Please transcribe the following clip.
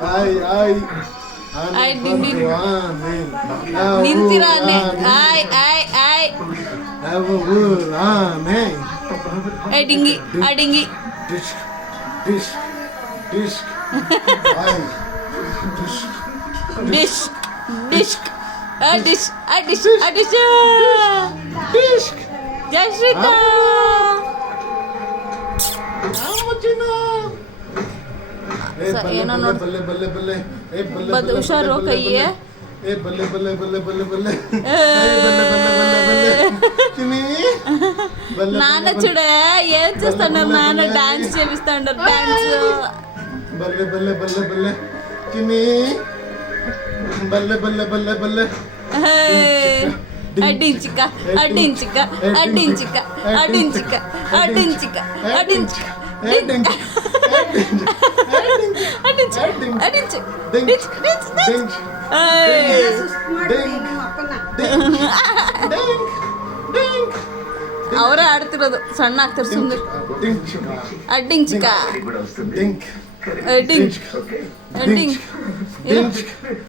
Ay, ay. Ay, ding. ನಿಂತಿರಾನೆ ಆಯ್ ಆಯ್ ಆಯ್ ಏ dinghy ಆ dinghy Dish, dish, dish. Ay, dish. Dish dish ಆ dish ಆ dish ಆ ಡಿಶ್ Dish. ಜಯಶ್ರೀತಾ ಏನೋ ನೋಡ್ ಬಲ್ಲೆ ಬಲ್ಲೆ ಬಲ್ಲೆ ಏ ಬಲ್ಲೆ ಬದ್ ಹುಷಾರು ಕೈಯೇ ಏ ಬಲ್ಲೆ ಬಲ್ಲೆ ಬಲ್ಲೆ ಬಲ್ಲೆ ಬಲ್ಲೆ బల్లె బల్లె బల్లె చిన్ని నాన్న చూడే ఏం చేస్తున్నారు నాన్న డాన్స్ చేపిస్తున్నారు డాన్స్ బల్లె బల్లె బల్లె బల్లె చిన్ని బల్లె బల్లె బల్లె బల్లె అడ్డించిక అడ్డించిక అడ్డించిక అడ్డించిక అడ్డించిక అడ్డించిక అడ్డించు అడ్డించు ಅವರೇ ಆಡ್ತಿರೋದು ಸಣ್ಣ ಆಗ್ತಾರೆ ಸುಂದರ್ ಅಡ್ಡಿಂಚಿಕ ಅಡ್ಡಿಂಗ್ ಅಡ್ಡಿಂಗ್